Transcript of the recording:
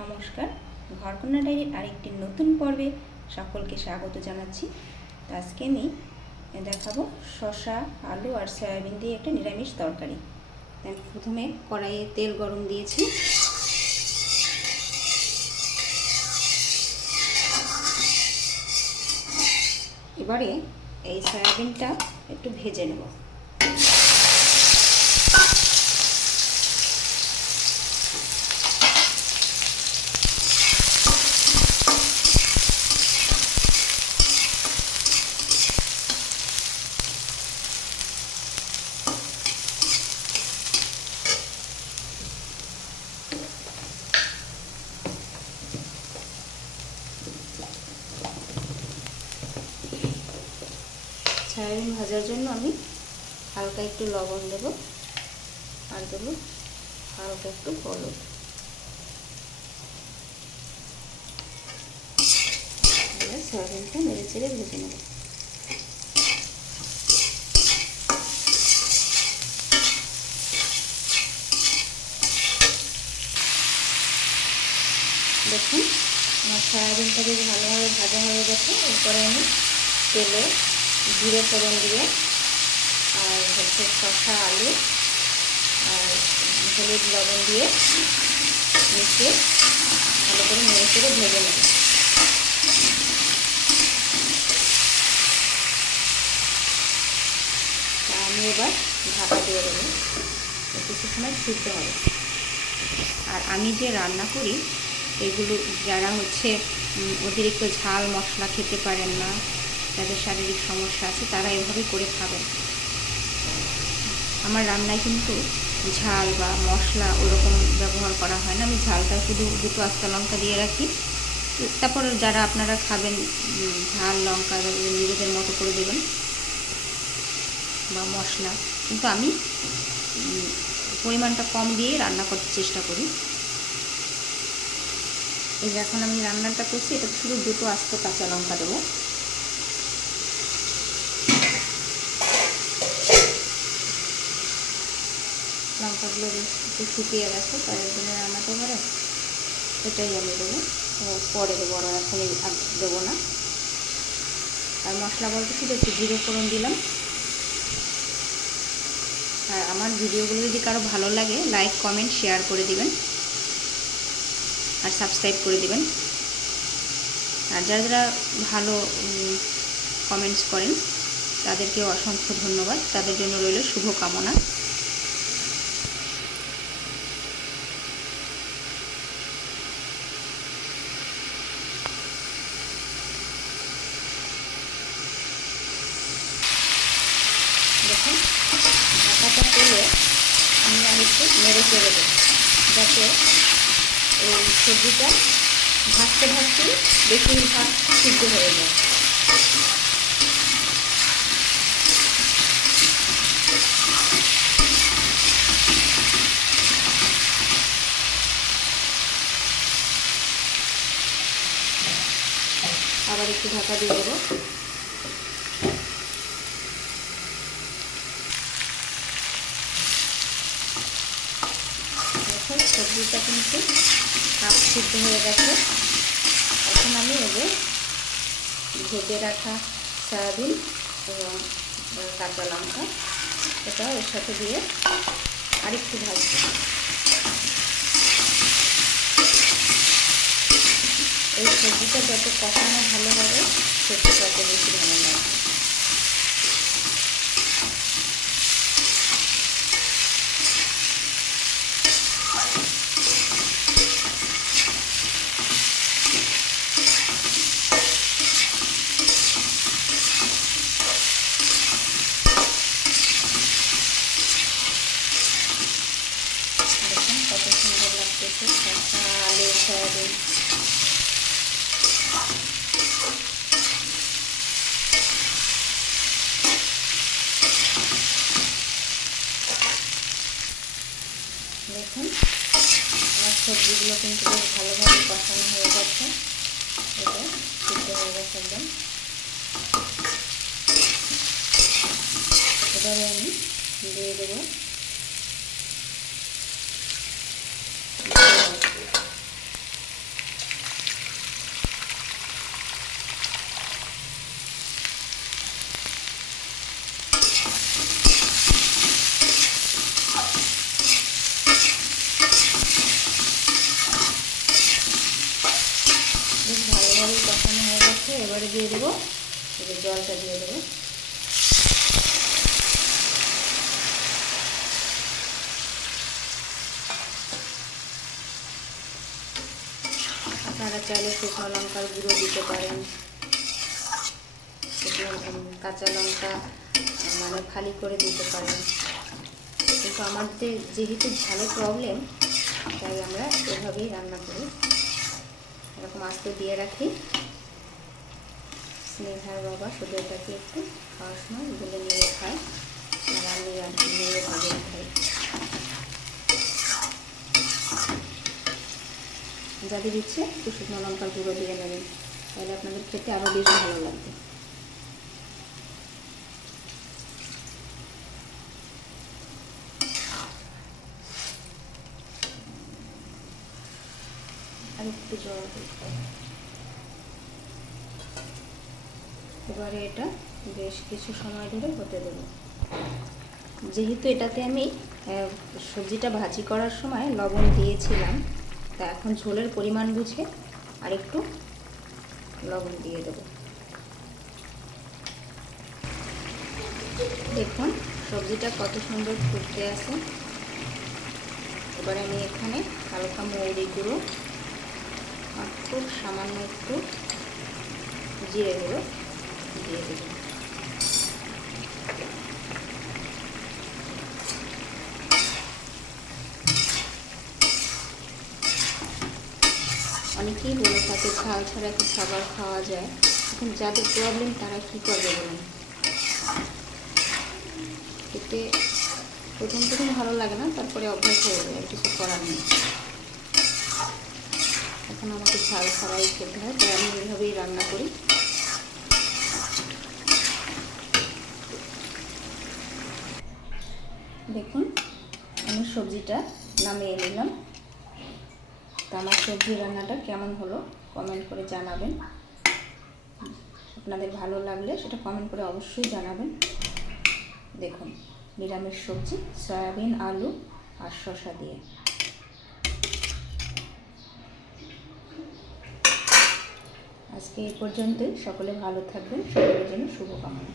নমস্কার, ঘরকন্যা ডায়েরির আরেকটি নতুন পর্বে সকলকে স্বাগত জানাচ্ছি। তো আজকে আমি দেখাবো শসা, আলু আর সয়াবিন দিয়ে একটা নিরামিষ তরকারি। আমি প্রথমে কড়াইয়ে তেল গরম দিয়েছি। এবারে এই সয়াবিনটা একটু ভেজে নেব। সয়াবিন ভাজার জন্য আমি হালকা একটু লবণ দেব আর দেবো হালকা একটু হলুদ। সয়াবিনটা নেড়ে চেড়ে ভেজে নেব। দেখুন আমার সয়াবিনটা বেশ ভালোভাবে ভাজা হয়ে গেছে। এরপরে আমি তেলে জিরে ফোড়ন দিয়ে আর হচ্ছে শসা, আলু আর হলুদ লবণ দিয়ে মিশিয়ে ভালো করে নেড়ে চেড়ে ভেজে নেব। আমি এবার ঢাকা দিয়ে দেবো, কিছু সময় সিদ্ধ হবে। আর আমি যে রান্না করি এগুলো যারা হচ্ছে অতিরিক্ত ঝাল মশলা খেতে পারেন না, যাদের শারীরিক সমস্যা আছে, তারা এভাবে করে খাবেন। আমার রান্নায় কিন্তু ঝাল বা মশলা ওরকম ব্যবহার করা হয় না। আমি ঝালটা শুধু দুটো আস্তা লঙ্কা দিয়ে রাখি। তারপর যারা আপনারা খাবেন ঝাল লঙ্কা নিজেদের মতো করে দেবেন বা মশলা, কিন্তু আমি পরিমাণটা কম দিয়ে রান্না করতে চেষ্টা করি। এই যে এখন আমি রান্নাটা করছি, এটা শুধু দুটো আস্ত কাঁচা লঙ্কা দেবো। লঙ্কাগুলো একটু শুকিয়ে গেছে, তাই জন্য রান্নাটা করে এটাই আমি দেবো, পরে দেবো, আর এখন দেবো না। আর মশলা বলতে শুধু একটু জিরে ফোড়ন দিলাম। আর আমার ভিডিওগুলো যদি কারো ভালো লাগে লাইক কমেন্ট শেয়ার করে দিবেন আর সাবস্ক্রাইব করে দিবেন। আর যারা যারা ভালো কমেন্টস করেন তাদেরকেও অসংখ্য ধন্যবাদ, তাদের জন্য রইল শুভকামনা। দেখুন ঢাকাটা তুলে আমি আর একটু নেড়ে চেড়ে দেবো, যাতে এই সবজিটা ভাজতে ভাজতে বেশিরভাগ সিদ্ধ হয়ে যায়। আবার একটু ঢাকা দিয়ে দেবো। দেখুন সবজিটা কিন্তু হাফ সিদ্ধ হয়ে গেছে। এখন আমি এবার ভেজে রাখা সয়াবিন এবং কাঁচা লঙ্কা এটা এর সাথে দিয়ে আরেকটু ভাজবো। এই সবজিটা যত কষানো ভালো হবে সেটা তত বেশি ভালো লাগবে। দেখুন কত সুন্দর লাগতেছে শসা, আলু, সয়াবিন। দেখুন আমার সবজিগুলো কিন্তু বেশ ভালোভাবে কষানো হয়ে গেছে, এটা সিদ্ধ হয়ে গেছে একদম। এবারে আমি দিয়ে দেবো দিয়ে দেবো, জলটা দিয়ে দেবো। আপনারা চাইলে শুকনো লঙ্কার গুঁড়ো দিতে পারেন, কাঁচা লঙ্কা মানে ফালি করে দিতে পারেন, কিন্তু আমাদের যেহেতু ঝালের প্রবলেম তাই আমরা এভাবেই রান্না করি। এরকম আস্তে দিয়ে রাখি। স্নেহার বাবা শুধু এটাকে একটু খাওয়ার সময় গুলে নিয়ে খায়, আর আমি নিয়ে ভাজিয়ে খাই। যাদের ইচ্ছে একটু শুকনো লঙ্কার গুঁড়ো দিয়ে নেবেন, তাহলে আপনাদের খেতে আরও বেশি ভালো লাগবে। আর একটু জল দিতে, এবারে এটা বেশ কিছু সময় ধরে হতে দেব। যেহেতু এটাতে আমি সবজিটা ভাজি করার সময় লবণ দিয়েছিলাম, তা এখন ঝোলের পরিমাণ বুঝে আর একটু লবণ দিয়ে দেব। দেখুন সবজিটা কত সুন্দর ফুটতে আসে। এবার আমি এখানে হালকা মৌরি গুঁড়ো আর খুব সামান্য একটু জিরে গুঁড়ো দিয়ে দেব। অনেকেই বলে থাকে ঝাল ছাড়া কি খাবার খাওয়া যায়, এখন যাদের প্রবলেম তারা কী করবে বলুন। এতে প্রথম ভালো লাগে না, তারপরে অভ্যাস হয়ে যাবে, আর কিছু করার নেই। এখন আমাকে ঝাল ছাড়াই খেতে হয়, তাই আমি এইভাবেই রান্না করি। দেখুন আমি সবজিটা নামিয়ে নিলাম। তো আমার সবজি রান্নাটা কেমন হলো কমেন্ট করে জানাবেন। আপনাদের ভালো লাগলে সেটা কমেন্ট করে অবশ্যই জানাবেন। দেখুন নিরামিষ সবজি সয়াবিন, আলু আর শসা দিয়ে। আজকে এই পর্যন্তই। সকলে ভালো থাকবেন, সকলের জন্য শুভকামনা।